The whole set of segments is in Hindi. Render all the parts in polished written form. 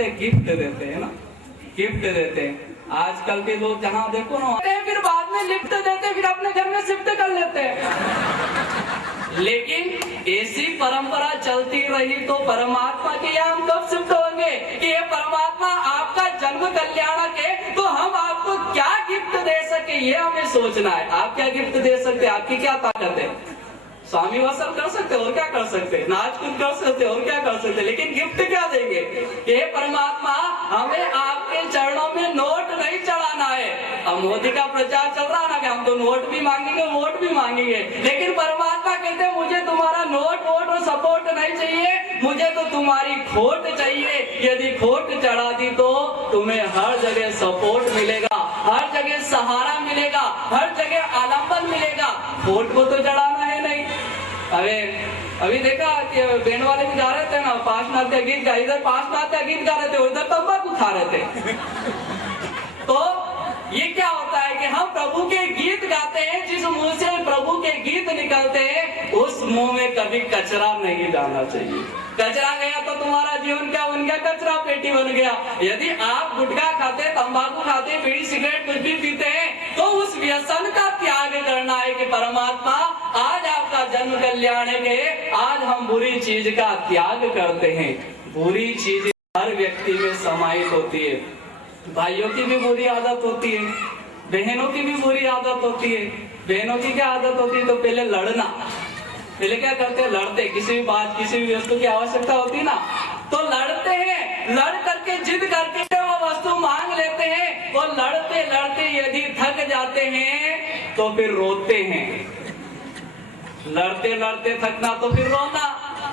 देते, गिफ्ट देते हैं ना, गिफ्ट देते हैं। आजकल के लोग जहाँ देखो ना, फिर बाद में लिफ्ट देते, फिर अपने घर में शिफ्ट कर लेते हैं। लेकिन ऐसी परंपरा चलती रही तो परमात्मा के यहाँ हम कब शिफ्ट होंगे कि ये परमात्मा आपका जन्म कल्याणक है, तो हम आपको क्या गिफ्ट दे सके ये हमें सोचना है। आप क्या गिफ्ट दे सकते, आपकी क्या ताकत है? स्वामी वसन कर सकते और क्या कर सकते, नाच कुछ कर सकते और क्या कर सकते, लेकिन गिफ्ट क्या देंगे? हे परमात्मा, हमें आपके चरणों में नोट नहीं चढ़ाना है। अब मोदी का प्रचार चल रहा ना कि हम तो नोट भी मांगेंगे, वोट भी मांगेंगे, लेकिन परमात्मा कहते हैं मुझे तुम्हारा नोट वोट और सपोर्ट नहीं चाहिए, मुझे तो तुम्हारी खोट चाहिए। यदि खोट चढ़ा दी तो तुम्हें हर जगह सपोर्ट मिलेगा, हर जगह सहारा मिलेगा, हर जगह आलम्बन मिलेगा। खोट को तो चढ़ाना है नहीं। अभी देखा कि बैंड वाले भी गा रहे थे ना, पांचनात्य गीत गा, इधर पांचनात्य गीत गा रहे थे, उधर तंबाकू खा रहे थे। तो ये क्या होता है कि हम प्रभु के गीत गाते हैं, जिस मुंह से प्रभु के गीत निकलते हैं उस मुंह में कभी कचरा नहीं जाना चाहिए। कचरा गया तो तुम्हारा जीवन क्या बन गया? कचरा पेटी बन गया। यदि आप गुटखा खाते, तंबाकू खाते, बीड़ी सिगरेट कुछ भी पीते हैं तो उस व्यसन का त्याग करना है कि परमात्मा आज आपका जन्म कल्याण है, आज हम बुरी चीज का त्याग करते हैं। बुरी चीज हर व्यक्ति में समाहित होती है। भाइयों की भी बुरी आदत होती है, बहनों की भी बुरी आदत होती है। बहनों की क्या आदत होती है? तो पहले लड़ना। पहले क्या करते हैं? लड़ते, किसी भी बात, किसी भी वस्तु की आवश्यकता होती है ना, तो लड़ते हैं, लड़ करके जिद करके वो वस्तु मांग लेते हैं, और लड़ते लड़ते यदि थक जाते हैं तो फिर रोते हैं। लड़ते लड़ते थकना तो फिर रोना,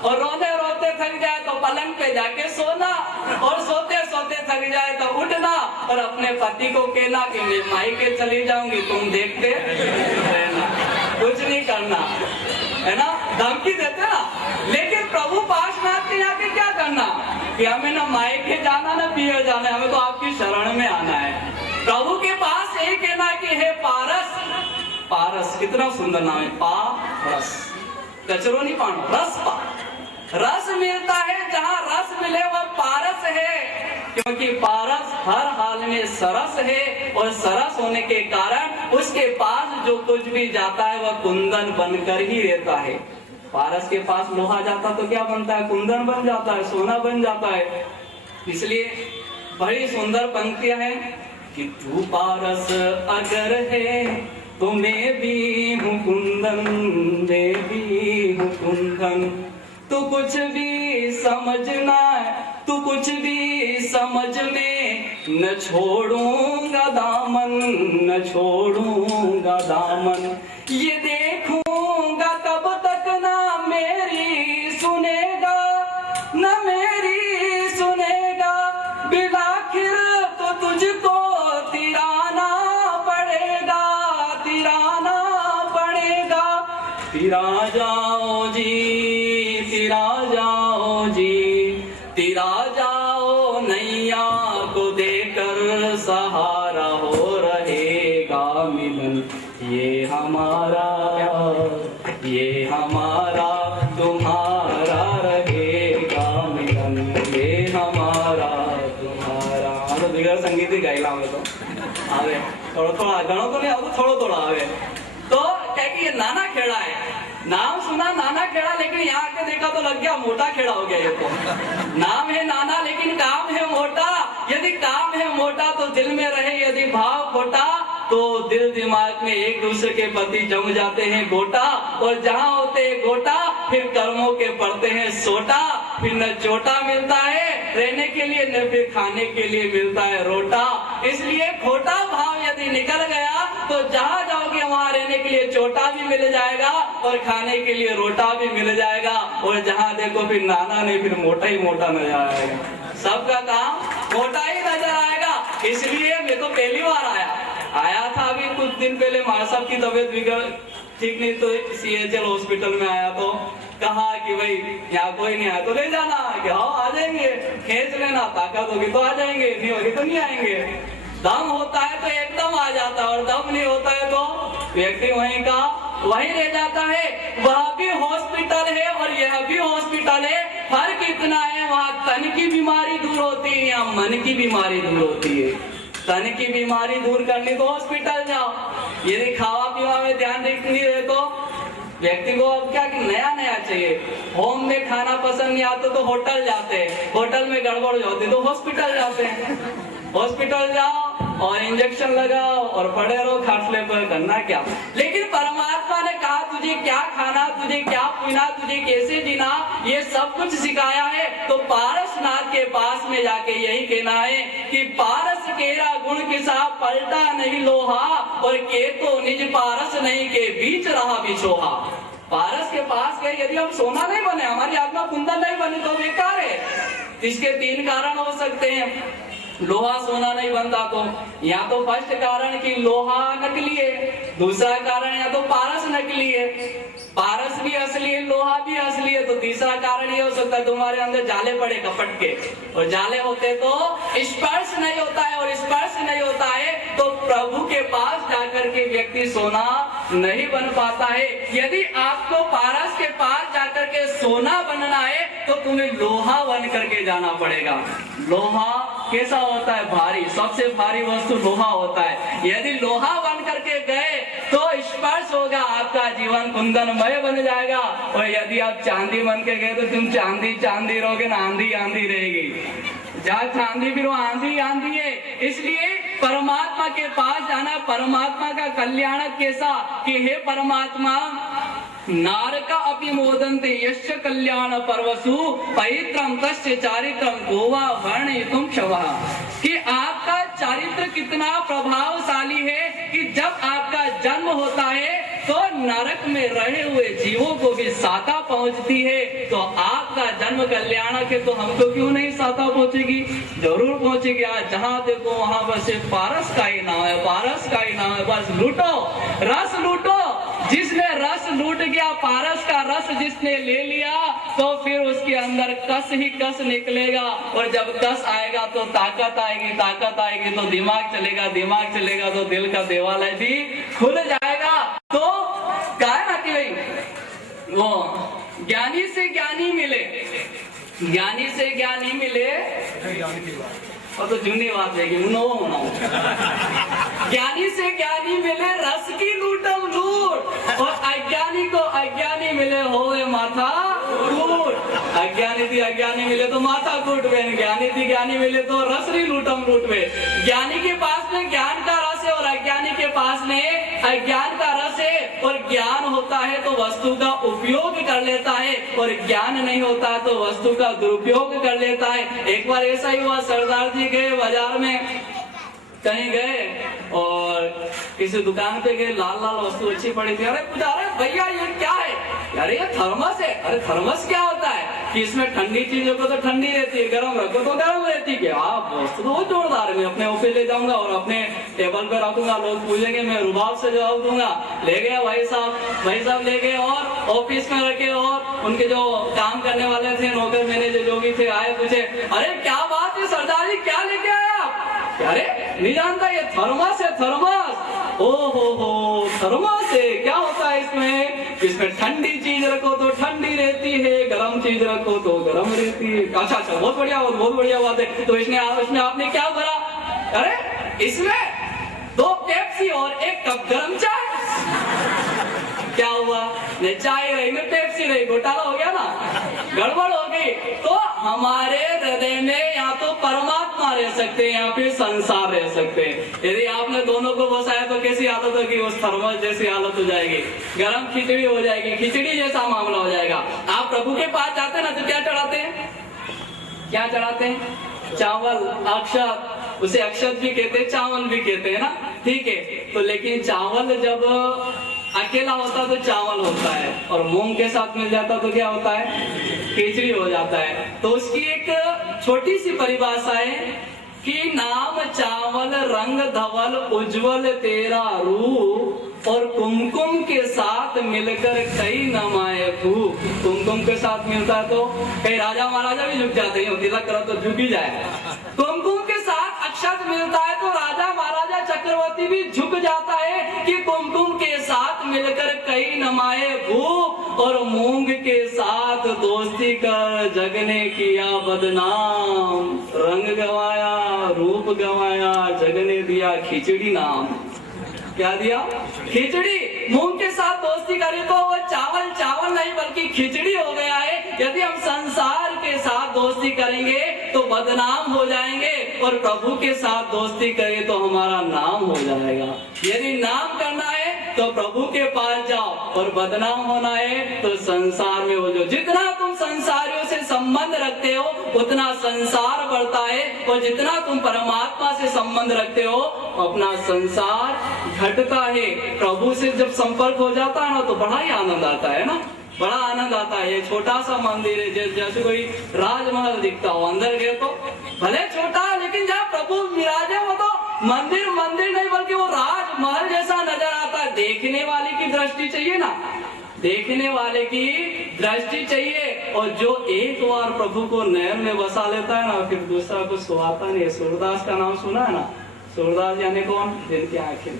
और रोते रोते थक जाए तो पलंग पे जाके सोना, और सोते सोते थक जाए तो उठना और अपने पति को कहना कि मैं मायके चली जाऊंगी, तुम देखते रहना, कुछ नहीं करना, है ना, धमकी देते ना। लेकिन प्रभु पार्श्वनाथ के यहाँ क्या करना कि हमें ना मायके जाना ना पिए जाना, हमें तो आपकी शरण में आना है। प्रभु के पास यही कहना कि हे पारस, पारस कितना सुंदर नाम है, पारस, कचरो नहीं पाना, रस पा, रस मिलता है, जहाँ रस मिले वह पारस है, क्योंकि पारस हर हाल में सरस है, और सरस होने के कारण उसके पास जो कुछ भी जाता है वह कुंदन बनकर ही रहता है। पारस के पास लोहा जाता तो क्या बनता है? कुंदन बन जाता है, सोना बन जाता है। इसलिए बड़ी सुंदर पंक्तियां हैं कि तू पारस अगर है तो मैं भी हूँ कुंदन, मैं भी हूँ कुंदन, तू कुछ भी समझना, तू कुछ भी समझ में, न छोड़ूंगा दामन, न छोड़ूंगा दामन, ये देखूंगा तब तक ना मेरी सुनेगा, न मेरी सुनेगा, बिलाखिर तो तुझको तिराना पड़ेगा, तिराना पड़ेगा। तिरा जाओ जी, तिरा जाओ जी, तिरा जाओ नैया को देकर, सहारा हो रहेगा मिलन, ये हमारा तुम्हारा रहेगा मिलन, ये हमारा तुम्हारा। तो बिगड़ संगीत ही गाइला हमें तो आवे, थोड़ा थोड़ा गणों तो नहीं आवे, थोड़ा थोड़ा आवे। तो क्या कि ये नाना खेड़ा है, नाम सुना नाना खेड़ा, लेकिन यहाँ आके देखा तो लग गया मोटा खेड़ा हो गया ये तो। नाम है नाना लेकिन काम है मोटा। यदि काम है मोटा तो दिल में रहे, यदि भाव खोटा तो दिल दिमाग में एक दूसरे के प्रति जम जाते हैं गोटा, और जहाँ होते हैं गोटा फिर कर्मों के पड़ते हैं सोटा, फिर न चोटा मिलता है रहने के लिए, न फिर खाने के लिए मिलता है रोटा। इसलिए खोटा भाव यदि निकल गया तो जहाँ जाओगे वहाँ रहने के लिए चोटा भी मिल जाएगा और खाने के लिए रोटा भी मिल जाएगा, और जहाँ देखो फिर नाना नहीं, फिर मोटा ही मोटा नजर आएगा, सबका काम मोटा ही नजर आएगा। इसलिए मैं तो पहली बार आया था अभी कुछ दिन पहले, माँ साहब की तबीयत बिगड़ ठीक नहीं तो CHL हॉस्पिटल में आया, तो कहा कि भाई यहाँ कोई नहीं आया तो ले जाना, कि हाँ आ जाएंगे, खींच लेना, ताकत होगी तो आ जाएंगे, नहीं होगी तो नहीं आएंगे। दम होता है तो एकदम आ जाता है, और दम नहीं होता है तो व्यक्ति वहीं का वहीं रह जाता है। वह भी हॉस्पिटल है और यह भी हॉस्पिटल है, फर्क इतना है वहाँ तन की बीमारी दूर होती है, यहाँ मन की बीमारी दूर होती है। तन की बीमारी दूर करनी तो हॉस्पिटल जाओ। यदि खावा पीवा में ध्यान नहीं रहे तो व्यक्ति को अब क्या कि नया नया चाहिए। होम में खाना पसंद नहीं आता तो होटल जाते हैं, होटल में गड़बड़ हो जाती तो हॉस्पिटल जाते हैं। हॉस्पिटल जाओ और इंजेक्शन लगाओ और पड़े रहो खाटले पर, करना क्या। लेकिन परमात्मा ने कहा तुझे क्या खाना, तुझे क्या पीना, तुझे कैसे जीना, ये सब कुछ सिखाया है। तो पारसनाथ के पास में जाके यही कहना है कि पारस केरा गुण किसा पलटा नहीं लोहा, और के तो निज पारस नहीं के बीच रहा बिछोहा। पारस के पास गए, यदि हम सोना नहीं बने, हमारी आत्मा कुंदन नहीं बनी तो बेकार है। इसके 3 कारण हो सकते हैं। लोहा सोना नहीं बनता तो या तो फर्स्ट कारण कि लोहा नकली है, दूसरा कारण या तो पारस नकली है, पारस भी असली है, लोहा भी असली है, तो तीसरा कारण ये हो सकता है तुम्हारे अंदर जाले पड़े कपट के, और जाले होते तो स्पर्श नहीं होता है, और स्पर्श नहीं होता है तो प्रभु के पास जाकर के व्यक्ति सोना नहीं बन पाता है। यदि आपको पारस के पास जाकर के सोना बनना है तो तुम्हें लोहा बन करके जाना पड़ेगा। लोहा कैसा होता है? भारी, सबसे भारी वस्तु लोहा होता है। यदि लोहा बन करके गए तो स्पर्श होगा, आपका जीवन कुंदनमय बन जाएगा। और यदि आप चांदी बन के गए तो तुम चांदी चांदी रहोगे ना, आंधी आंधी रहेगी। जहाँ चांदी फिर वो आंधी आंधी है। इसलिए परमात्मा के पास जाना, परमात्मा का कल्याण कैसा कि हे परमात्मा नारका अपि मोदन्ते यस्य कल्याण पर्वसु पवित्रम तस्य चारित्रम गोवा वर्णयितुम क्षवः, कि आपका चारित्र कितना प्रभावशाली है कि जब आपका जन्म होता है तो नरक में रहे हुए जीवों को भी साता पहुंचती है। तो आपका जन्म कल्याण के तो हमको क्यों नहीं साता पहुंचेगी? जरूर पहुंचेगी। आज जहां देखो वहां बस सिर्फ पारस का ही नाम है, पारस का ही नाम है। बस लूटो, रस लूटो। जिसने रस लूट गया, पारस का रस जिसने ले लिया, तो फिर उसके अंदर कस ही कस निकलेगा। और जब कस आएगा तो ताकत आएगी, ताकत आएगी तो दिमाग चलेगा, दिमाग चलेगा तो दिल का देवालय भी खुल जाएगा। तो क्या है ना कि भाई वो ज्ञानी से ज्ञानी मिले, ज्ञानी से ज्ञानी मिले, और तो जूनी बात है कि ज्ञानी से ज्ञानी मिले रस की लूटम लूट, और अज्ञानी को अज्ञानी मिले होए माथा कूट। अज्ञानी थी अज्ञानी मिले तो माथा कूट में, ज्ञानी थी ज्ञानी मिले तो रस ही लूटम लूट में। ज्ञानी के पास में ज्ञान का रस है और अज्ञानी के पास में अज्ञान का रस है। और ज्ञान होता है तो वस्तु का उपयोग कर लेता है, और ज्ञान नहीं होता है तो वस्तु का दुरुपयोग कर लेता है। एक बार ऐसा ही हुआ, सरदार जी गए बाजार में, कहीं गए और किसी दुकान पे गए, लाल लाल वस्तु अच्छी पड़ी थी। अरे पूछा, अरे भैया ये क्या है? अरे ये थर्मस है। अरे थर्मस क्या होता है? कि इसमें ठंडी चीजों को तो ठंडी रहती है, गर्म रखो तो गर्म रहती है। आप वस्तु तो जोरदार, मैं अपने ऑफिस ले जाऊंगा और अपने टेबल पे रखूंगा, लोग पूछेंगे, मैं रुबाब से जवाब दूंगा। ले गए भाई साहब ले गए और ऑफिस में रखे, और उनके जो काम करने वाले थे, नौकर मैनेजर जो भी थे, आए, पूछे, अरे क्या बात है सरदार जी, क्या लेके आए आप? अरे नहीं जानता, ये थर्मस है, थर्मस। ओ हो थर्मस है, क्या होता है इसमें? इसमें ठंडी चीज रखो तो ठंडी रहती है, गर्म चीज रखो तो गर्म रहती है। अच्छा, बहुत बढ़िया बात है। तो इसमें आपने क्या भरा? अरे इसमें 2 पेप्सी और 1 कप गर्म चाय। क्या हुआ? न चाय रही न पेप्सी रही, घोटाला हो गया ना, गड़बड़ हो गई। तो हमारे हृदय में या तो परमात्मा रह सकते हैं या फिर संसार रह सकते हैं। यदि आपने दोनों को बसाया तो कैसी हालत होगी? उस थर्मस जैसी हालत हो जाएगी, गरम खिचड़ी हो जाएगी, खिचड़ी जैसा मामला हो जाएगा। आप प्रभु के पास जाते ना तो क्या चढ़ाते हैं? क्या चढ़ाते हैं? चावल, अक्षत। उसे अक्षत भी कहते हैं, चावल भी कहते हैं ना, ठीक है। तो लेकिन चावल जब अकेला होता तो चावल होता है, और मूंग के साथ मिल जाता तो क्या होता है? खिचड़ी हो जाता है। तो उसकी एक छोटी सी परिभाषा है कि नाम चावल रंग धवल उज्जवल तेरा रूप, और कुमकुम के साथ मिलकर कई नमाए फूक। कुमकुम के साथ मिलता है तो कई राजा महाराजा भी झुक जाते हैं, तिलक करो तो झुक ही जाए। कुमकुम के साथ अक्षत मिलता है तो राजा महाराजा चक्रवर्ती भी झुक जाता है कि कुमकुम के साथ मिलकर कई नमाए भूख, और मूंग के साथ दोस्ती कर जग ने किया बदनाम। रंग गवाया, रूप गवाया, जग ने दिया खिचड़ी नाम। क्या दिया? खिचड़ी। मूंग के साथ दोस्ती करें तो वो चावल चावल नहीं बल्कि खिचड़ी हो गया है। यदि हम संसार के साथ दोस्ती करेंगे तो बदनाम हो जाएंगे, और प्रभु के साथ दोस्ती करें तो हमारा नाम हो जाएगा। यदि नाम करना है तो प्रभु के पास जाओ, और बदनाम होना है तो संसार में हो जाओ। जितना तुम संसारियों से संबंध रखते हो उतना संसार बढ़ता है, और जितना तुम परमात्मा से संबंध रखते हो अपना संसार घटता है। प्रभु से जब संपर्क हो जाता है ना तो बड़ा ही आनंद आता है ना, बड़ा आनंद आता है। ये छोटा सा मंदिर है, जैसे कोई राजमहल दिखता हो, अंदर गए तो भले छोटा लेकिन जहाँ प्रभु विराजे वो तो मंदिर मंदिर नहीं बल्कि वो राजमहल जैसा नजर आता है। देखने वाले की दृष्टि चाहिए ना, देखने वाले की दृष्टि चाहिए। और जो एक बार प्रभु को नयन में बसा लेता है ना फिर दूसरा को सुहाता नहीं। सूरदास का नाम सुना है ना? सूरदास यानी कौन? जिनकी आंखें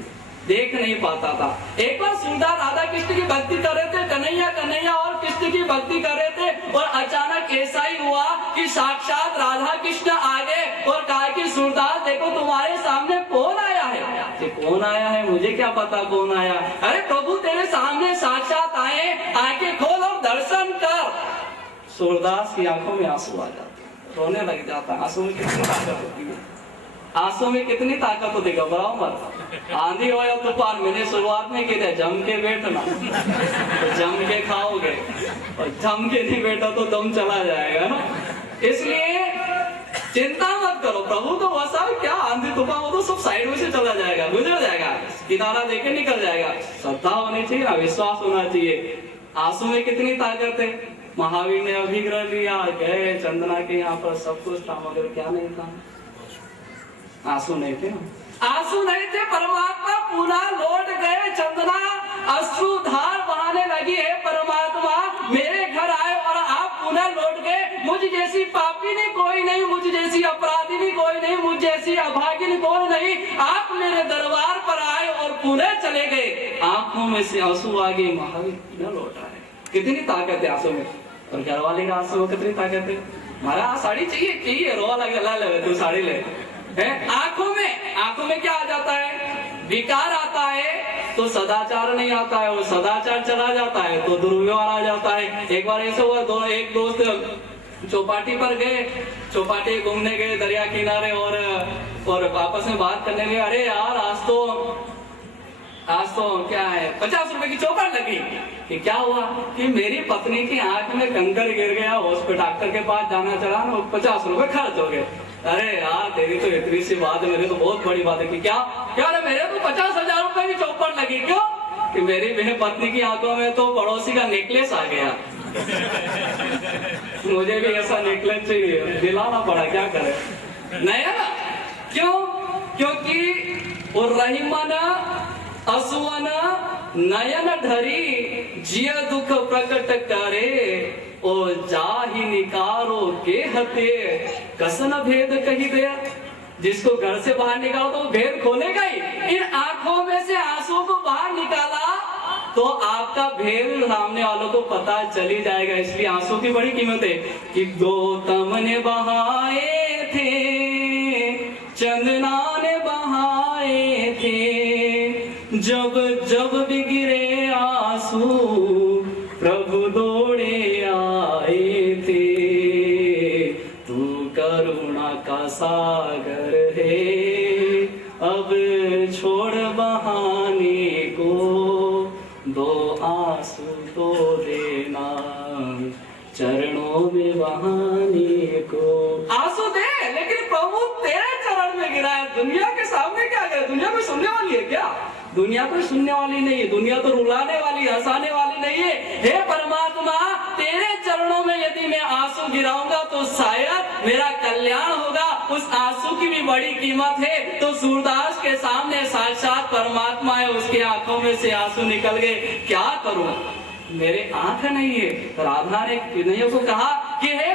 देख नहीं पाता था। एक बार सूरदास राधा कृष्ण की भक्ति कर रहे थे, कन्हैया कन्हैया और कृष्ण की भक्ति कर रहे थे, और अचानक ऐसा ही हुआ कि साक्षात राधा कृष्ण आ गए और कहा कि सूरदास देखो तुम्हारे सामने कौन आया है। कौन आया है? मुझे क्या पता कौन आया। अरे प्रभु तेरे सामने साक्षात आए, आंखें खोल और दर्शन कर। सूरदास की आंखों में आंसू आ जाते, रोने लग जाता। आंसू में कितनी ताकत होती है, आंसू में कितनी ताकत होती है। घबराओ मत, आंधी हो या तूफान, मैंने शुरुआत में किया जम के बैठना तो जम के खाओगे, और जम के नहीं बैठा तो दम चला जाएगा ना। इसलिए चिंता मत करो, प्रभु तो वसा क्या आंधी तूफान हो तो सब साइड में से चला जाएगा, गुजर जाएगा, किनारा देके निकल जाएगा। श्रद्धा होनी चाहिए ना, विश्वास होना चाहिए। आंसू में कितनी ताकत है। महावीर ने अभिग्रह लिया, गए चंदना के यहाँ पर, सब कुछ था मगर क्या नहीं था? आंसू नहीं थे ना, आंसू नहीं थे। परमात्मा पुनः लौट गए। चंदना अश्रुधार बहाने लगी है, परमात्मा मेरे घर आए और आप पुनः लौट गए। मुझ जैसी पापिनी कोई नहीं, मुझ जैसी अपराधिनी कोई नहीं, मुझ जैसी अभागिनी कोई नहीं। आप मेरे दरबार पर आए और पुनः चले गए। आंखों में से आंसू आ गए, महावीर पुनः लौट आए। कितनी ताकत है आंसू में। और घर वाले का आंसू में कितनी ताकत है। हमारा साड़ी चाहिए, चाहिए रोवा लगे, ला ले तू साड़ी ले। आंखों में क्या आ जाता है? विकार आता है तो सदाचार नहीं आता है, और सदाचार चला जाता है तो दुर्व्यवहार आ जाता है। एक बार ऐसा हुआ, एक दोस्त चौपाटी पर गए, चौपाटी घूमने गए दरिया किनारे, और आपस में बात करने लगे। अरे यार आज तो क्या है 50 रुपए की चौपट लगी। कि क्या हुआ? कि मेरी पत्नी की आंख में कंकर गिर गया, हॉस्पिटल डॉक्टर के पास जाना चला ना, 50 रुपए खर्च हो गए। अरे यार तेरी तो इतनी सी बात है, मेरी तो बहुत बड़ी बात है। कि क्या क्या? मेरे तो 50,000 रुपए की चौपट लगी। क्यों? कि मेरी पत्नी की आंखों में तो पड़ोसी का नेकलेस आ गया। मुझे भी ऐसा नेकलेस चाहिए, दिलाना पड़ा, क्या करे। नहीं है ना? क्यों? क्योंकि वो रहीमन असुवन नयन धरी जिय दुख प्रकट करे, ओ जाहि निकारो के हते कसन भेद कही दे। जिसको घर से बाहर निकालो तो भेद खोलेगा ही। इन आंखों में से आंसू को बाहर निकाला तो आपका भेद सामने वालों को पता चली जाएगा। इसलिए आंसू की बड़ी कीमत है। कि गौतम ने बहाए थे, चंदना ने बहाए थे, जब जब भी गिरे आंसू प्रभु दौड़े आए थे। तू करुणा का सागर है, अब छोड़ बहाने को, दो आंसू तो देना चरणों में बहाने को। आंसू दे, लेकिन प्रभु तेरे चरण में गिरा है। दुनिया के सामने क्या करे? दुनिया में सुनने वाली है क्या? दुनिया कोई सुनने वाली नहीं है। दुनिया तो रुलाने वाली, हंसाने वाली नहीं है। हे परमात्मा, तेरे चरणों में यदि मैं आंसू गिराऊंगा तो शायद मेरा कल्याण होगा। उस आंसू की भी बड़ी कीमत है। तो सूरदास के सामने साक्षात परमात्मा है, उसकी आंखों में से आंसू निकल गए। क्या करूं, मेरे आंख नहीं है। राधा ने कन्हैया को कहा कि हे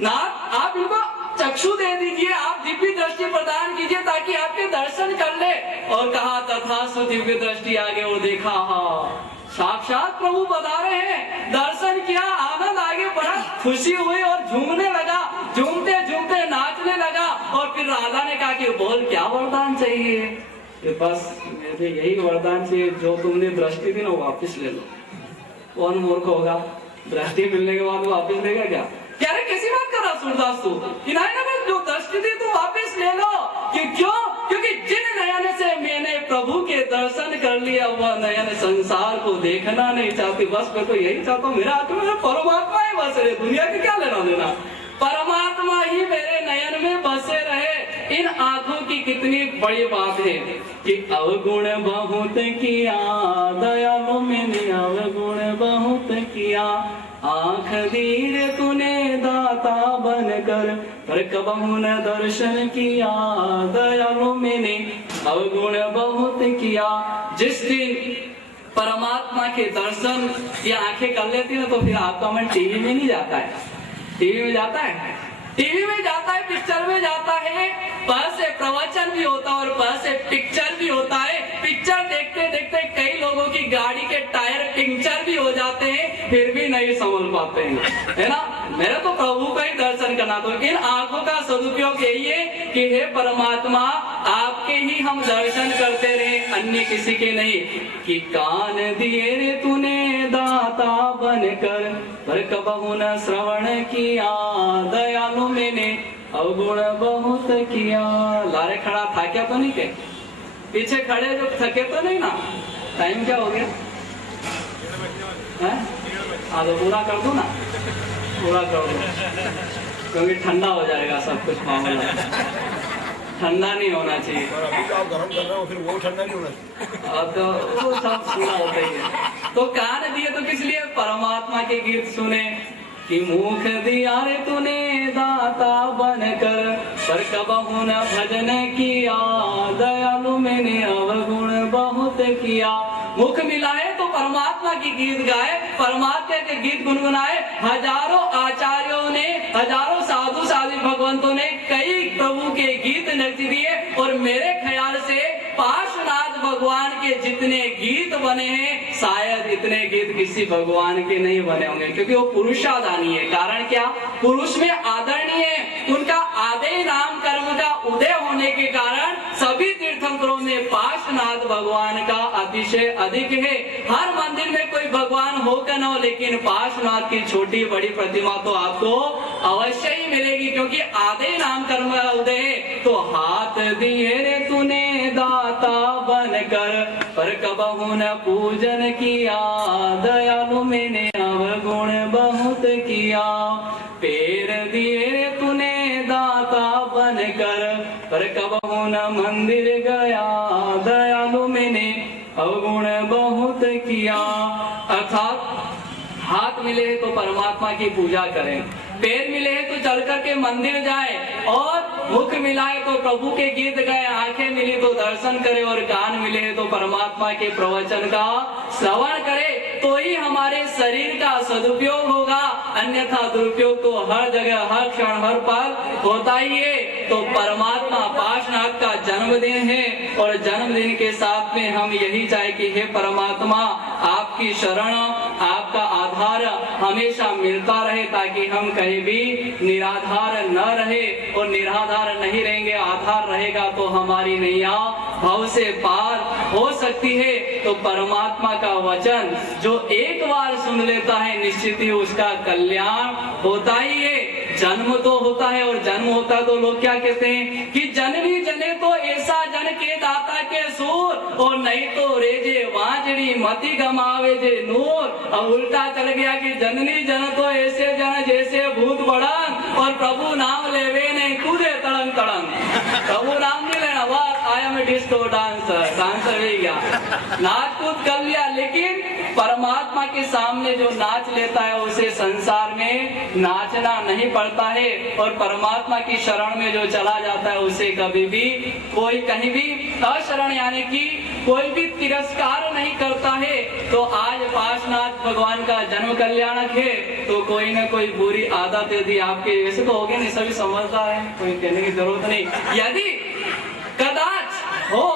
नाथ, आप इनको चक्षु दे दीजिए, आप दिव्य दृष्टि प्रदान कीजिए ताकि आपके दर्शन दर्शन कर ले। और कहा तथास्तु, दिव्य दृष्टि आगे वो देखा, हाँ साक्षात प्रभु बता रहे हैं। दर्शन किया, आनंद आगे बढ़ा, खुशी हुई और झूमने लगा, झूमते झूमते नाचने लगा। और फिर राधा ने कहा कि बोल क्या वरदान चाहिए? कि बस मुझे यही वरदान चाहिए, जो तुमने दृष्टि दी ना वापस ले लो। कौन मूर्ख होगा, दृष्टि मिलने के बाद वापस लेगा क्या? क्या रे कैसी बात कर रहा सूरदास तू? कि नहीं ना, जो दृष्टि दी तू वापस ले लो। क्यों? क्योंकि जिन नयन से मैंने प्रभु के दर्शन कर लिया, वह नयन संसार को देखना नहीं चाहती। बस मैं तो यही चाहता हूँ, मेरा आत्मा में परमात्मा ही बस रहे, दुनिया की क्या लेना देना, परमात्मा ही मेरे नयन में बसे रहे। इन आंखों की कितनी बड़ी बात है कि अवगुण बहुत किया दयालु मैंने, अवगुण बहुत किया। आंख दीर तूने दाता बनकर, पर कबहू न दर्शन किया दयालु मैंने, अवगुण बहुत किया। जिस दिन परमात्मा के दर्शन ये आंखें कर लेती ना, तो फिर आपका मन टीवी में नहीं जाता है। टीवी में जाता है, टीवी में जाता है, पिक्चर में जाता है। पर से प्रवचन भी होता है और पर से पिक्चर भी होता है। पिक्चर देखते देखते कई लोगों की गाड़ी के टायर पंक्चर भी हो जाते हैं, फिर भी नहीं संभल पाते हैं, है ना। मेरा तो प्रभु का ही दर्शन करना। तो इन आंखों का सदुपयोग यही है कि हे परमात्मा, आपके ही हम दर्शन करते रहे, अन्य किसी के नहीं। कि कान दिए रे तूने दाता बनकर, पर कबहू न श्रवण किया दयालु मैंने, अवगुण बहुत किया। लारे खड़ा था क्या तो नहीं के? पीछे खड़े जो थके तो नहीं ना? टाइम क्या हो गया? हाँ तो पूरा कर दो ना, पूरा कर दो, क्योंकि ठंडा हो जाएगा सब कुछ। मामला ठंडा नहीं होना चाहिए। अभी तो आप गरम कर रहे हो, फिर वो ठंडा नहीं होना चाहिए। तो वो सब सुना होता ही है। तो कान दिए तो किस लिए? परमात्मा के गीत सुने। कि मुख दिया रे तूने दाता बनकर, पर कबहू न भजन किया दयालु मैंने, अवगुण बहुत किया। मुख मिलाए तो परमात्मा की गीत गाए, परमात्मा के गीत गुनगुनाए। हजारों आचार्यों ने, हजारों साधु साधु भगवंतों ने कई प्रभु के गीत नृत्य दिए। और मेरे ख्याल से पार्श्वनाथ भगवान के जितने गीत बने हैं, शायद इतने गीत किसी भगवान के नहीं बने होंगे, क्योंकि वो पुरुषादानी है। कारण क्या? पुरुष में आदरणीय है, उनका आदि नाम कर्म का उदय होने के कारण सभी तीर्थंकरों में पार्श्वनाथ भगवान का अतिशय अधिक है। हर मंदिर में कोई भगवान हो का न हो, लेकिन पार्श्वनाथ की छोटी बड़ी प्रतिमा तो आपको अवश्य ही मिलेगी, क्योंकि आदि नाम कर्म का उदय है। तो हाथ दिए रे तूने दाता बनकर, पर कबहू न पूजन किया दयालु मैंने, अवगुण बहुत किया। पैर दिए रे तूने दाता बनकर, पर कबहू न मंदिर गया दयालु मैंने, अवगुण बहुत किया। अर्थात हाथ मिले तो परमात्मा की पूजा करें, पैर मिले हैं तो चल करके मंदिर जाए, और मुख मिला है तो प्रभु के गीत गाए, आंखें मिली तो दर्शन करे, और कान मिले हैं तो परमात्मा के प्रवचन का श्रवण करे। तो ही हमारे शरीर का सदुपयोग होगा, अन्यथा दुरुपयोग तो हर जगह हर क्षण हर पल होता ही है। तो परमात्मा पार्श्वनाथ का जन्मदिन है, और जन्मदिन के साथ में हम यही चाहे कि हे परमात्मा, आपकी शरण, आपका आधार हमेशा मिलता रहे, ताकि हम कहीं भी निराधार न रहे। और निराधार नहीं रहेंगे, आधार रहेगा तो हमारी नैया भव से पार हो सकती है। तो परमात्मा का वचन जो एक बार सुन लेता है, निश्चित ही उसका कल्याण होता ही है। जन्म तो होता है, और जन्म होता तो लोग क्या कहते हैं कि जननी जने तो ऐसा जन के दाता के सूर, और नहीं तो रेजे वाजड़ी मति गमावे जे नूर। अब उल्टा चल गया कि जननी जन तो ऐसे जन जैसे भूत बड़न, और प्रभु नाम लेवे नहीं कूदे तड़ंग तड़ंग। प्रभु नाम नहीं लेना, बस आया में डिस्को डांसर भी गया, नाच कूद कर लिया। लेकिन परमात्मा के सामने जो नाच लेता है, उसे संसार में नाचना नहीं पड़ता है। और परमात्मा की शरण में जो चला जाता है, उसे कभी भी कोई कहीं भी अशरण यानी कि कोई भी तिरस्कार नहीं करता है। तो आज पार्श्वनाथ भगवान का जन्म कल्याणक है, तो कोई न कोई बुरी आदत यदि आपके, वैसे तो हो गए नहीं, सभी समझदार है, कोई कहने की जरूरत नहीं। यदि कदाच हो,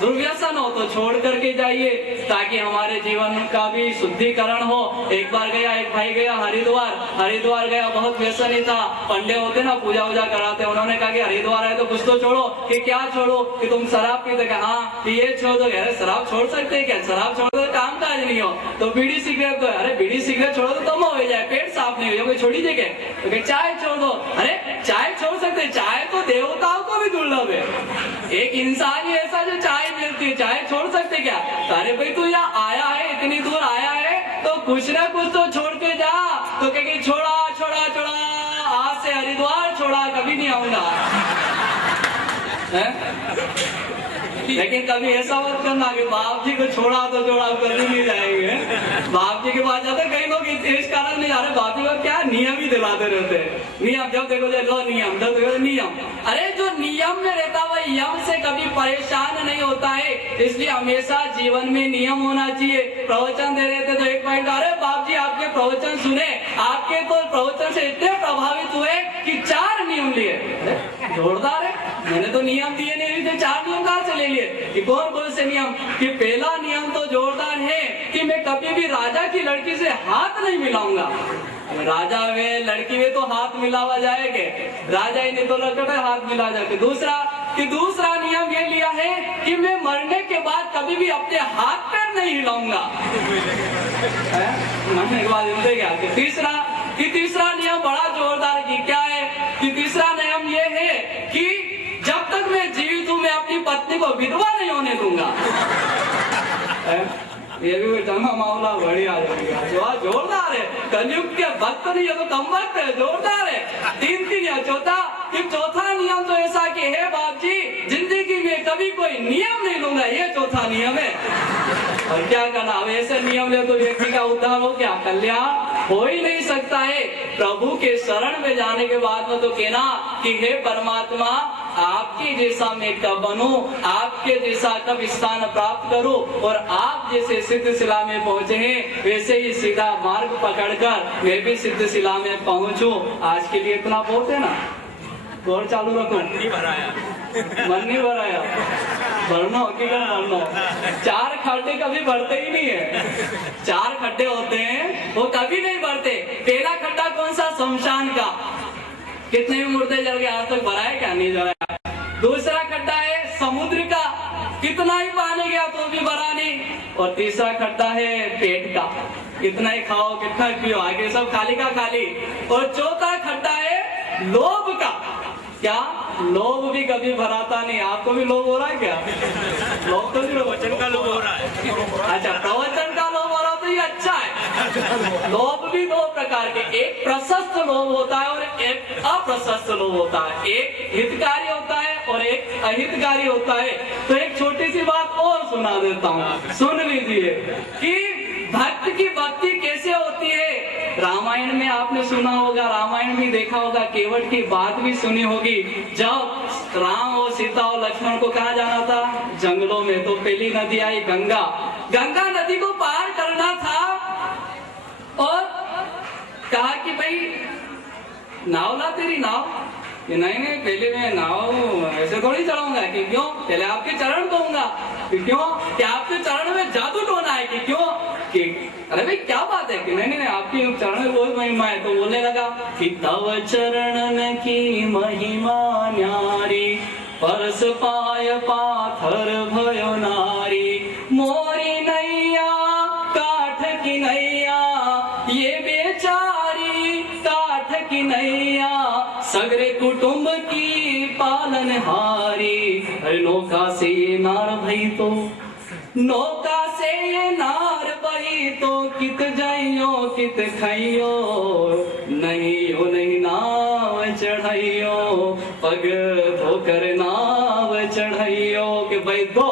दुर्व्यसन हो तो छोड़ करके जाइए, ताकि हमारे जीवन का भी शुद्धिकरण हो। एक बार गया, एक भाई गया हरिद्वार गया, बहुत व्यसनी था। पंडे होते ना, पूजा वूजा कराते, उन्होंने कहा कि हरिद्वार है तो कुछ तो छोड़ो। कि क्या छोड़ो? कि तुम शराब पीते। हाँ, ये छोड़ दो। अरे शराब छोड़ सकते क्या? शराब छोड़ दो काम काज नहीं हो। तो बीड़ी सिगरेट तो, अरे बीड़ी सिगरेट छोड़ो तो दम हो जाए, पेट साफ नहीं हो, कोई छोड़ी देंगे। तो चाय छोड़ दो। अरे चाय छोड़ सकते, चाय तो देवताओं को भी दुर्लभ है। एक इंसान ही ऐसा जो चाय मिलती है, चाय छोड़ सकते क्या? अरे भाई तू यहाँ आया है, इतनी दूर आया है, तो कुछ ना कुछ तो छोड़ के जा। तो कहेगी छोड़ा, आज से हरिद्वार छोड़ा, कभी नहीं आऊंगा। लेकिन कभी ऐसा मत करना कि बाप जी को छोड़ा तो छोड़ा, कभी नहीं जाएंगे। बाप जी के पास जाते, कई लोग इस कारण नहीं जा रहे, बाप जी को क्या नियम ही दिलाते रहते हैं। नियम, जब देखो लो नियम, जब देखो नियम। अरे जो नियम में रहता है वह यम से कभी परेशान नहीं होता है। इसलिए हमेशा जीवन में नियम होना चाहिए। प्रवचन दे रहे थे तो एक पॉइंट, अरे बाप जी आपके प्रवचन सुने, आपके तो प्रवचन से इतने प्रभावित हुए कि 4 नियम लिए। जोरदार है, मैंने तो नियम दिए नहीं थे, 4 नियम कहाँ से ले लिए? कि कौन से नियम? कि पहला नियम तो जोरदार है कि मैं कभी भी राजा की लड़की से हाथ नहीं मिलाऊंगा। राजा में लड़की में तो हाथ मिलावा जाएगा, राजा ही नहीं तो लड़का हाथ मिला जाएगा। दूसरा नियम ये लिया है कि मैं मरने के बाद कभी भी अपने हाथ पैर नहीं हिलाऊंगा। मरने के बाद हिलते क्या? तीसरा नियम बड़ा जोरदार की क्या है? कि तीसरा नियम ये है कि जब तक मैं जीवित हूं मैं अपनी पत्नी को विधवा नहीं होने दूंगा। ये भी जमा मामला बढ़िया जोरदार है। कलयुग के भक्त नहीं है तो कम वक्त है, जोरदार है। 3 या चौथा नियम तो ऐसा कि हे बाप जी जिंदगी में कभी कोई नियम नहीं लूंगा, ये चौथा नियम है। और क्या करना? अब ऐसे नियम ले तो व्यक्ति का उद्धार हो क्या? कल्याण हो ही नहीं सकता है। प्रभु के शरण में जाने के बाद में तो कहना कि हे परमात्मा आपके जैसा मैं कब बनूं, आपके जैसा कब स्थान प्राप्त करूं, और आप जैसे सिद्धशिला में पहुंचे हैं वैसे ही सीधा मार्ग पकड़कर मैं भी सिद्धशिला में पहुंचूं। आज के लिए इतना बहुत है ना, और चालू रखो। मन नहीं भराया, भरना भरना। 4 खड्डे कभी भरते ही नहीं है। 4 खड्डे होते हैं वो कभी नहीं भरते। पहला खड्डा कौन सा? शमशान का। कितने मुर्दे जल गए, आज तक भरा है क्या? नहीं भरा। दूसरा खड्डा है समुद्र का, कितना ही पानी गया तो भी भरा नहीं। और तीसरा खड्डा है पेट का, कितना ही खाओ कितना पियो आगे सब खाली का खाली। और चौथा खड्डा है लोभ का। क्या? लोभ भी कभी भराता नहीं। आपको भी लोभ हो रहा है क्या? लोभ तो नहीं, वचन का लोभ हो रहा है। अच्छा, प्रवचन का लोभ हो रहा तो ये अच्छा है। लोभ भी 2 प्रकार के, एक प्रशस्त लोभ होता है और एक अप्रशस्त लोभ होता है। एक हितकारी होता है और एक अहितकारी होता है। तो एक छोटी सी बात और सुना देता हूँ, सुन लीजिए कि भक्त की भक्ति कैसे होती है। रामायण में आपने सुना होगा, रामायण में देखा होगा, केवट की बात भी सुनी होगी। जब राम और सीता और लक्ष्मण को कहाँ जाना था? जंगलों में। तो पहली नदी आई गंगा। गंगा नदी को पार करना था और कहा कि भाई नाव ला, तेरी नाव। कि नहीं पहले मैं नाव ऐसे थोड़ी चढ़ाऊंगा। कि क्यों? पहले आपके चरण धोऊंगा। कि क्यों? कि आपके चरण में जादू टोना है। कि क्यों? कि अरे भाई क्या बात है? कि नहीं आपकी चरण में बहुत महिमा है। तो बोलने लगा कि तव चरणन की महिमा न्यारी, परस पाय पाथर भयो नारी। मोरी नैया काठ की नैया, ये बेचारी काठ की नैया, सगरे कुटुंब की पालनहारी। अरे नौका से ये नार भई तो, नौका से ये नार बही तो, कित जाइयो कित खाइयो, नहीं नाव चढ़ाइयो, पग धोकर नाव चढ़ाइयो। कि भाई दो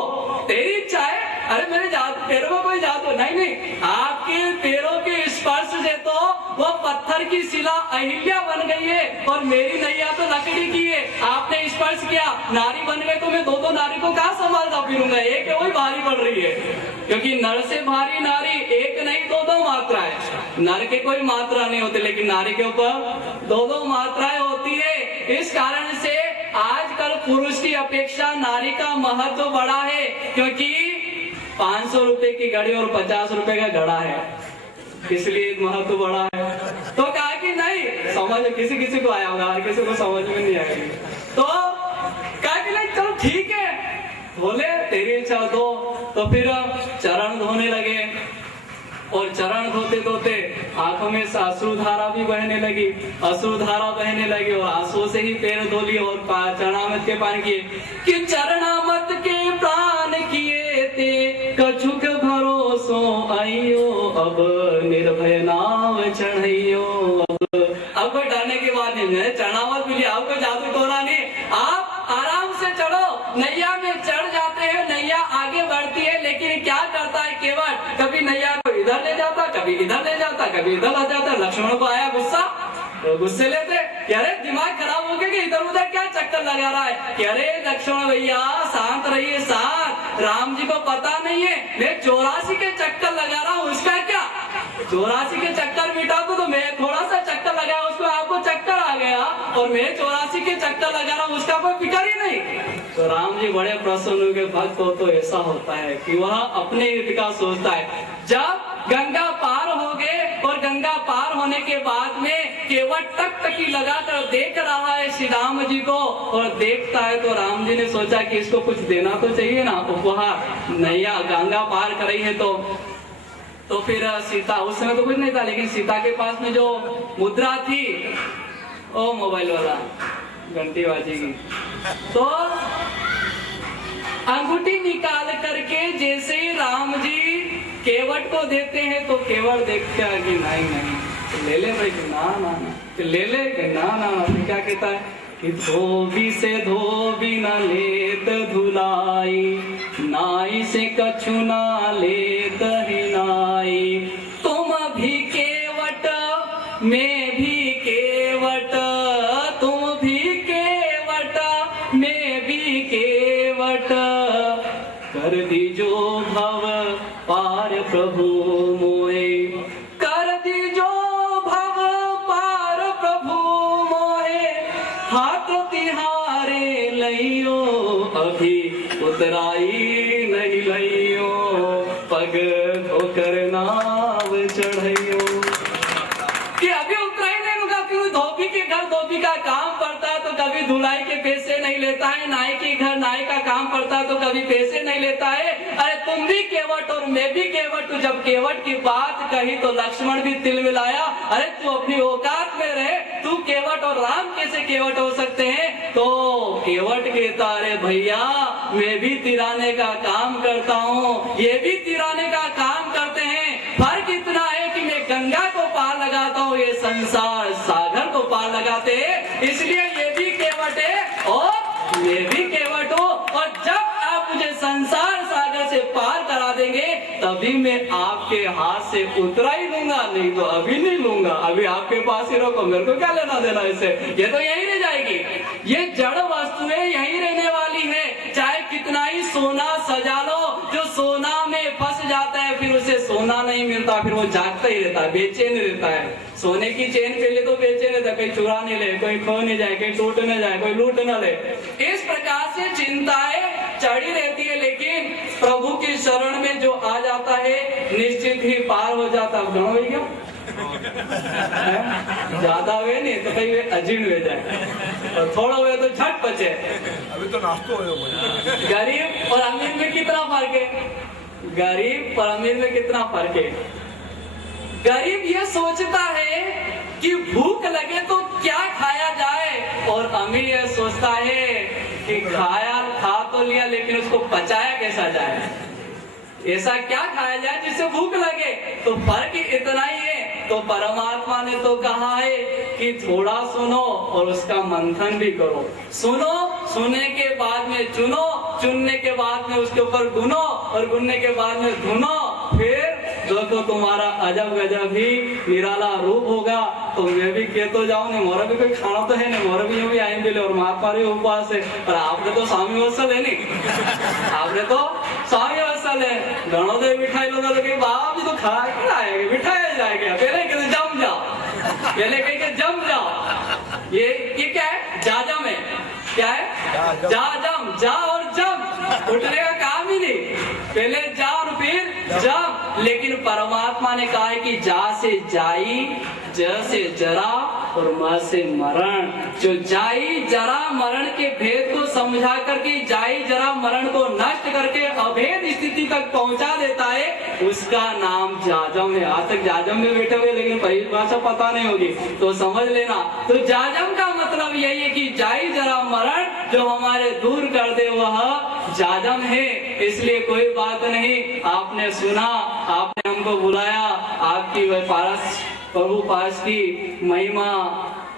तेरी इच्छा है। अरे मेरे पैरों में कोई जादू नहीं, आपके पैरों के स्पर्श से तो वो पत्थर की शिला अहिल्या बन गई है और मेरी नैया तो लकड़ी की है। आपने स्पर्श किया, नारी बन गए, तो मैं 2 नारी को कहाँ संभालता फिरूंगा? एक है वही भारी पड़ रही है, क्योंकि नर से भारी नारी एक नहीं 2 मात्रा है। नर के कोई मात्रा नहीं होती, लेकिन नारी के ऊपर 2 मात्राएं होती है। इस कारण से आजकल पुरुष की अपेक्षा नारी का महत्व बड़ा है, क्योंकि 500 रुपए की घड़ी और 50 रुपए का घड़ा है, इसलिए महत्व बड़ा है। तो कहा कि नहीं, समझ किसी किसी को आया होगा, किसी को समझ में नहीं आएगी। तो कहा कि नहीं चलो ठीक है, बोले तेरी इच्छा दो। तो फिर चरण धोने लगे, और चरण धोते धोते आंखों में से अश्रुधारा भी बहने लगी, अश्रुधारा बहने लगी, और आंसू से ही पैर धो लिए और चरणामत के पान किए कि चरणामत के प्राण किए ते कछुक भरोसो आइयो, अब निर्भय नाव चढ़इयो। अब कोई डरने की बात नहीं है, चरणामत मिली, आपको जादू टोना नहीं, आप आराम से चढ़ो। नैया में चढ़ जाते हैं, नैया आगे बढ़ती है, लेकिन क्या करता है केवट, कभी नैया को इधर ले जाता, कभी इधर ले जाता, कभी इधर आ जाता। लक्ष्मण को आया गुस्सा, तो गुस्से लेते कि अरे दिमाग खराब हो गया कि इधर उधर क्या चक्कर लगा रहा है। कि अरे लक्ष्मण भैया शांत रहिए, शांत, राम जी को पता नहीं है मैं 84 के चक्कर लगा रहा हूँ, उसका क्या 84 के चक्कर मिटा तो मैं थोड़ा सा चक्कर लगाया, उसको आपको चक्कर आ गया, और मैं 84 के चक्कर लगा रहा हूँ, उसका कोई फिक्र ही नहीं। तो राम जी बड़े प्रसन्न हुए, भक्त हो तो ऐसा होता है कि वह अपने हित का सोचता है। जब गंगा पार हो गए, और गंगा पार होने के बाद में केवट टकटकी लगाकर देख रहा है श्री राम जी को, और देखता है तो राम जी ने सोचा कि इसको कुछ देना तो चाहिए ना, उपहार। नैया गंगा पार कर रही है तो फिर सीता, उस समय तो कुछ नहीं था, लेकिन सीता के पास में जो मुद्रा थी, ओ मोबाइल वाला घंटी बाजेगी, तो अंगूठी निकाल करके जैसे ही राम जी केवट को देते हैं, तो केवट देखते हैं कि नहीं ले ले भाई, ना ना ना ले ले, ना ना ना। क्या कहता है कि धोबी से धोबी न लेत धुलाई, नाई से कछु ना लेत ही नाई। तुम भी केवट मैं भी केवट, तुम भी केवट मैं भी केवट, कर दीजो भव पार प्रभु मोए, कर दीजो भव पार प्रभु मोए, हाथ तिहारे लइयो, अभी उतराई नहीं लइयो, पग धोकर नाव चढ़इयो। कि अभी उतराई नहीं लूंगा, क्यों धोबी के घर धोबी का काम पड़ता है तो कभी धुलाई के पैसे नहीं लेता है, नाई के घर नाई का काम पड़ता है तो कभी पैसे नहीं लेता है। अरे तुम भी केवट और मैं भी केवट। तो जब केवट की बात कही तो लक्ष्मण भी तिल मिलाया, अरे तू अपनी औकात में रहे, तू केवट और राम कैसे केवट हो सकते हैं। तो केवट कहता अरे भैया मैं भी तिराने का काम करता हूँ, ये भी तिराने का काम करते हैं, फर्क इतना है कि मैं गंगा को पार लगाता हूँ, ये संसार सागर को पार लगाते हैं, इसलिए ये भी केवट है और मैं भी केवट हूँ। और जब आप मुझे संसार सागर से पार करा देंगे तभी मैं आपके हाथ से उतरा ही लूंगा, नहीं तो अभी नहीं लूंगा, अभी आपके पास ही रखो, मेरे को क्या लेना देना इससे, ये तो यही रह जाएगी। ये जड़ वस्तु है, यही रहने वाली है, चाहे कितना ही सोना सजा लो, जो सोना में फंस जाता है फिर उसे सोना नहीं मिलता, फिर वो जागता ही रहता है, बेचैन रहता है। सोने की चेन के लिए तो बेचैन रहता है, कोई चुरा नहीं ले, कोई खो नहीं जाए, कोई टूट न जाए, कोई लूट न ले। इस प्रकार से चिंताएं चढ़ी रहती है, लेकिन प्रभु की शरण में जो आ जाता है निश्चित ही पार हो जाता है। गाँव क्या ज्यादा वे नहीं तो कहीं वे अजीर्ण वे जाए, और थोड़ा हुए तो झट बचे। अभी तो नाश्तो हो गरीब और अमीर में कितना फर्क है, गरीब और अमीर में कितना फर्क है। गरीब ये सोचता है कि भूख लगे तो क्या खाया जाए, और अमीर ये सोचता है कि खा तो लिया लेकिन उसको पचाया कैसा जाए, ऐसा क्या खाया जाए जिससे भूख लगे। तो फर्क इतना ही है। तो परमात्मा ने तो कहा है कि थोड़ा सुनो और उसका मंथन भी करो, सुनो, सुनने के बाद में चुनो, चुनने के बाद में उसके ऊपर गुनो, और गुनने के बाद में धुनो, फिर देखो तुम्हारा अजब गजब ही निराला रूप होगा। तो मैं भी कह तो जाऊं नहीं, मोरा भी कोई खाना तो है नहीं, मोरा भी यूं भी आए मिले और महात्मा भी उपवास है, और आपने तो स्वामी वत्सल है नहीं, आपने तो स्वामी वत्सल है। घणो दे मिठाई लोग बाप जी तो खा के आएगा, मिठाई जाएगा, पहले कहते जम जाओ, पहले कह के जम जाओ। ये क्या है, जाजम है, क्या है? जा जम, जा और जम, उठने का काम ही नहीं, पहले जा और फिर जम। लेकिन परमात्मा ने कहा है कि जा से जाई, ज से जरा और म से मरण। जो जाई जरा मरण के भेद को समझा करके, जाई जरा मरण को नष्ट करके अभेद स्थिति तक पहुंचा देता है, उसका नाम जाजम है। आज तक जाजम में बैठे हुए लेकिन परिभाषा पता नहीं होगी तो समझ लेना। तो जाजम का मतलब यही है कि जाई जरा मरण जो हमारे दूर कर दे वह जाजम है। इसलिए कोई बात नहीं, आपने सुना, आपने हमको बुलाया, आपकी वह पारस प्रभु पास की महिमा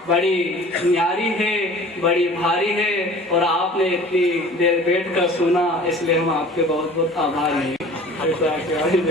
बड़ी न्यारी है, बड़ी भारी है और आपने इतनी देर बैठ कर सुना, इसलिए हम आपके बहुत बहुत आभारी हैं। ऐसा क्या ही